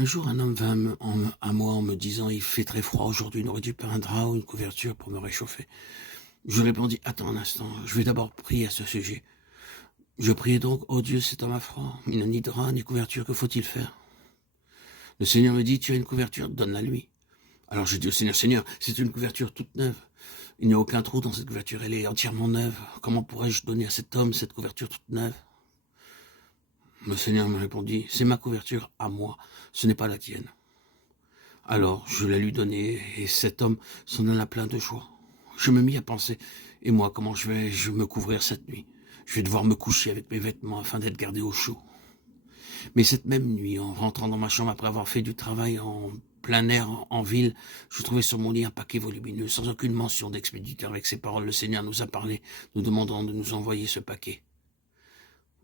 Un jour, un homme vint à moi en me disant: «Il fait très froid aujourd'hui, n'aurais-tu pas un drap ou une couverture pour me réchauffer?» Je répondis: «Attends un instant, je vais d'abord prier à ce sujet.» Je priai donc: «Oh Dieu, cet homme a froid, il n'a ni drap ni couverture, que faut-il faire?» Le Seigneur me dit: «Tu as une couverture, donne-la lui.» Alors je dis au Seigneur: «Seigneur, c'est une couverture toute neuve. Il n'y a aucun trou dans cette couverture, elle est entièrement neuve. Comment pourrais-je donner à cet homme cette couverture toute neuve?» Le Seigneur me répondit: «C'est ma couverture à moi, ce n'est pas la tienne.» Alors je la lui donnai, et cet homme s'en alla plein de joie. Je me mis à penser: et moi, comment je me couvrir cette nuit? Je vais devoir me coucher avec mes vêtements afin d'être gardé au chaud. Mais cette même nuit, en rentrant dans ma chambre après avoir fait du travail en plein air en ville, je trouvais sur mon lit un paquet volumineux, sans aucune mention d'expéditeur. Avec ces paroles, le Seigneur nous a parlé, nous demandant de nous envoyer ce paquet.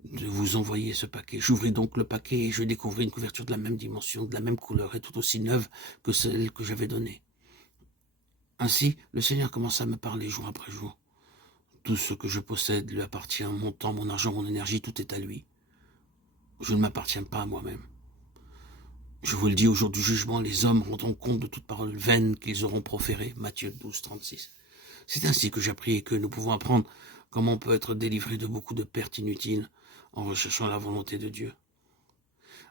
De vous envoyer ce paquet. J'ouvris donc le paquet et je découvris une couverture de la même dimension, de la même couleur et tout aussi neuve que celle que j'avais donnée. Ainsi, le Seigneur commença à me parler jour après jour. Tout ce que je possède lui appartient, mon temps, mon argent, mon énergie, tout est à lui. Je ne m'appartiens pas à moi-même. Je vous le dis, au jour du jugement, les hommes rendront compte de toute parole vaine qu'ils auront proférée. Matthieu 12, 36. C'est ainsi que j'appris et que nous pouvons apprendre comment on peut être délivré de beaucoup de pertes inutiles en recherchant la volonté de Dieu.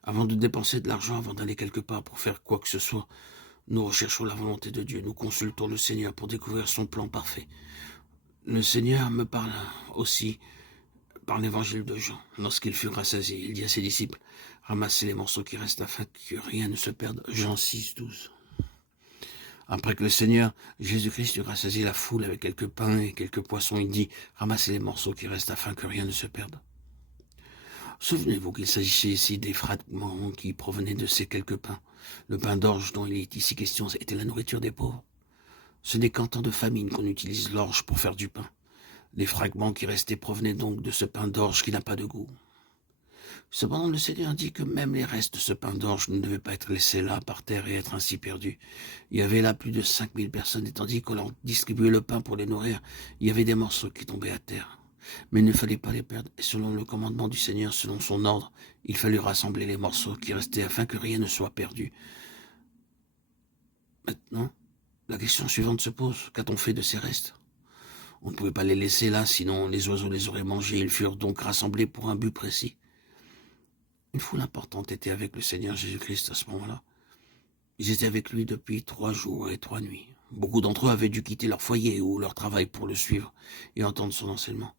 Avant de dépenser de l'argent, avant d'aller quelque part pour faire quoi que ce soit, nous recherchons la volonté de Dieu. Nous consultons le Seigneur pour découvrir son plan parfait. Le Seigneur me parle aussi par l'évangile de Jean. Lorsqu'il fut rassasié, il dit à ses disciples: ramassez les morceaux qui restent afin que rien ne se perde. Jean 6, 12. Après que le Seigneur Jésus-Christ eut rassasié la foule avec quelques pains et quelques poissons, il dit: ramassez les morceaux qui restent afin que rien ne se perde. Souvenez-vous qu'il s'agissait ici des fragments qui provenaient de ces quelques pains. Le pain d'orge dont il est ici question était la nourriture des pauvres. Ce n'est qu'en temps de famine qu'on utilise l'orge pour faire du pain. Les fragments qui restaient provenaient donc de ce pain d'orge qui n'a pas de goût. Cependant, le Seigneur dit que même les restes de ce pain d'orge ne devaient pas être laissés là par terre et être ainsi perdus. Il y avait là plus de 5000 personnes, et tandis qu'on leur distribuait le pain pour les nourrir, il y avait des morceaux qui tombaient à terre. Mais il ne fallait pas les perdre, et selon le commandement du Seigneur, selon son ordre, il fallut rassembler les morceaux qui restaient afin que rien ne soit perdu. Maintenant, la question suivante se pose: qu'a-t-on fait de ces restes? On ne pouvait pas les laisser là, sinon les oiseaux les auraient mangés. Ils furent donc rassemblés pour un but précis. Une foule importante était avec le Seigneur Jésus-Christ à ce moment-là. Ils étaient avec lui depuis 3 jours et 3 nuits. Beaucoup d'entre eux avaient dû quitter leur foyer ou leur travail pour le suivre et entendre son enseignement.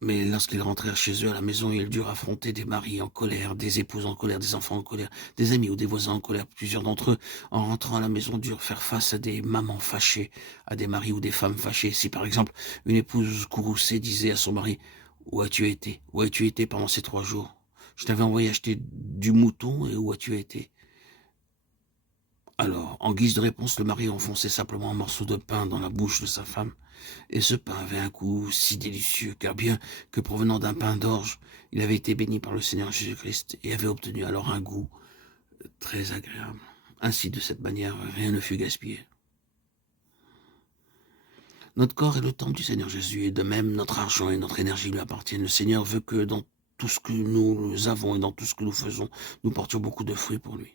Mais lorsqu'ils rentrèrent chez eux à la maison, ils durent affronter des maris en colère, des épouses en colère, des enfants en colère, des amis ou des voisins en colère. Plusieurs d'entre eux, en rentrant à la maison, durent faire face à des mamans fâchées, à des maris ou des femmes fâchées. Si par exemple, une épouse courroucée disait à son mari: où as-tu été? Où as-tu été pendant ces 3 jours? Je t'avais envoyé acheter du mouton, et où as-tu été? Alors, en guise de réponse, le mari enfonçait simplement un morceau de pain dans la bouche de sa femme. Et ce pain avait un goût si délicieux, car bien que provenant d'un pain d'orge, il avait été béni par le Seigneur Jésus-Christ et avait obtenu alors un goût très agréable. Ainsi, de cette manière, rien ne fut gaspillé. Notre corps est le temple du Seigneur Jésus, et de même notre argent et notre énergie lui appartiennent. Le Seigneur veut que dans tout ce que nous avons et dans tout ce que nous faisons, nous portions beaucoup de fruits pour lui.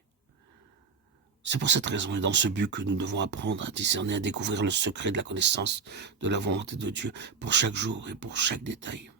C'est pour cette raison et dans ce but que nous devons apprendre à discerner, à découvrir le secret de la connaissance de la volonté de Dieu pour chaque jour et pour chaque détail.